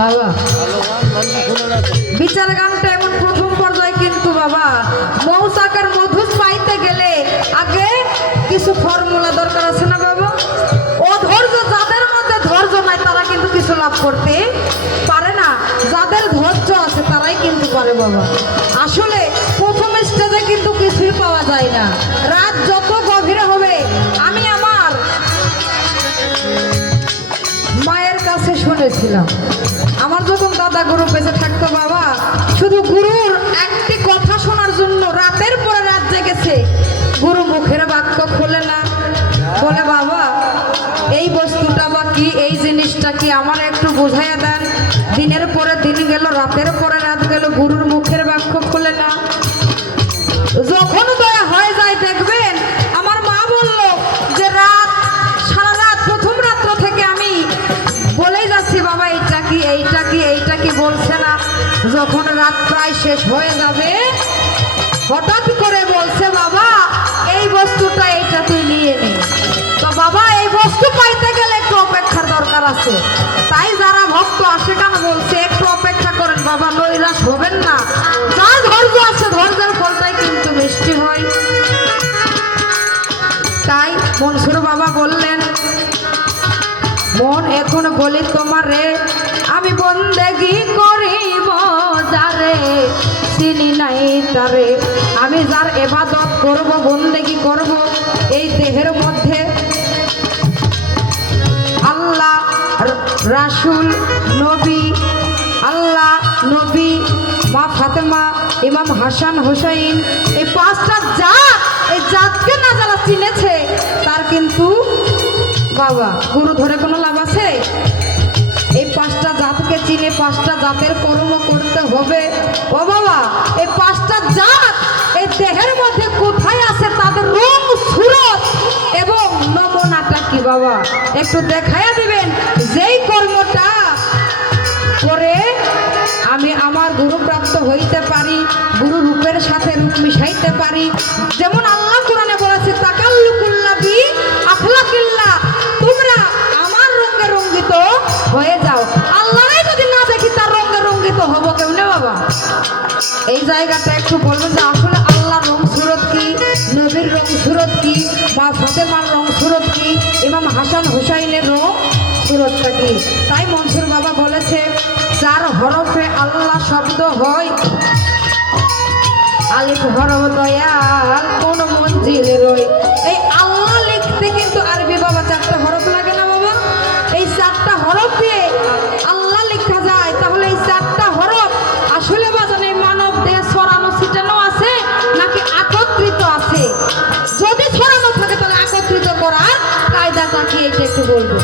বাবা বিচার গানটা এমন প্রথম পর্যায়ে কিন্তু বাবা মৌচাকের মধু পাইতে গেলে আগে কিছু ফর্মুলা দরকার আছে না বাবা। অধৈর্য যাদের মধ্যে ধৈর্য নাই তারা কিন্তু কিছু লাভ করতে পারে না, যাদের ধৈর্য আছে তারাই কিন্তু পারে বাবা। আসলে প্রথম স্টেজে কিন্তু কিছুই পাওয়া যায় না, রাত যত গভীরে হবে। আমি আমার মায়ের কাছে শুনেছিলাম, আমার যখন দাদা গুরু বেঁচে থাকতো বাবা, শুধু গুরুর একটি কথা শোনার জন্য রাতের পরে রাত জেগেছে। গুরু মুখের বাক্য খোলে না, বলে বাবা এই বস্তুটা বা কি, এই জিনিসটা কি, আমার একটু বুঝাইয়া দেন। দিনের পরে দিন গেল, রাতের পরে রাত গেল, গুরুর মুখের বাক্য খোলে না। যখন দয়া হয়ে যায় দেখবেন আমার মা বলল যে রাত সারা রাত প্রথম রাত্র থেকে আমি বলেই যাচ্ছি বাবা এইটা কি এইটা কি এইটা কি বলছে না। যখন রাত প্রায় শেষ হয়ে যাবে হঠাৎ করে বলছে, বাবা এই বস্তুটা এইটা তুই নিয়ে নে। তো বাবা এই বস্তু পাইতে গেলে একটু অপেক্ষার দরকার আছে, তাই যারা ভক্ত আসে কেন বলছে একটু অপেক্ষা করেন বাবা, নৈরাশ হবেন না, যা ধৈর্য আছে ধৈর্যের ফলটাই কিন্তু মিষ্টি হয়। তাই মনসুর বাবা বললেন, মন এখন বলি তোমারে আমি বন্দেগি করিব যারে চিনি নাই তারে, আমি যার ইবাদত করব বন্দেগি করব এই দেহের মধ্যে আল্লাহ রাসূল নবী, আল্লাহ নবী, মা ফাতেমা, ইমাম হাসান হুসাইন, এই পাঁচটা জাত, এই জাতকে না যারা চিনেছে তার কিন্তু বাবা গুরু ধরে কোনো লাভ আছে? এই পাঁচটা জাতকে চিনে পাঁচটা জাতের কর্ম করতে হবে। ও বাবা এই পাঁচটা জাত এই দেহের মধ্যে কোথায় আছে তাদের রং সুরত এবং নমুনাটা কি বাবা একটু দেখাইয়া দিবেন, যেই কর্মটা করে আমি আমার গুরু প্রাপ্ত হইতে পারি, গুরু রূপের সাথে রূপ মিশাইতে পারি। যেমন আল্লাহ কোরআনে বলেছে, তাকাল্লুকুল্লাহ বি আখলাকিল্লাহ, তোমরা আমার রঙে রঙ্গিত হয়ে যাও। আল্লাহই যদি না দেখি তার রঙে রঙ্গিত হব কেমনে বাবা? এই জায়গাটা একটু বলবেন যে আসলে আল্লাহর রং সুরত কি, নবীর রং সুরত কি, মা ফাতেমার রং সুরত কি, ইমাম হাসান হুসাইনের রং সুরতটা কি? তাই মনসুর বাবা বলেছে, যার হরফে আল্লাহ শব্দ হয়, আলিফ হরফ দয়াল কোন মঞ্জিলে রই। এই আল্লাহ লিখতে কিন্তু আরবি বাবা চারটা হরফ লাগে না বাবা? এই চারটা হরফ দিয়ে আল্লাহ লেখা যায়। তাহলে এই চারটা হরফ আসলে বাজানে মানব দেহে ছড়ানো ছিটানো আছে নাকি একত্রিত আছে? যদি ছড়ানো থাকে তাহলে একত্রিত করার কায়দাটা কি এটা একটু বলবো।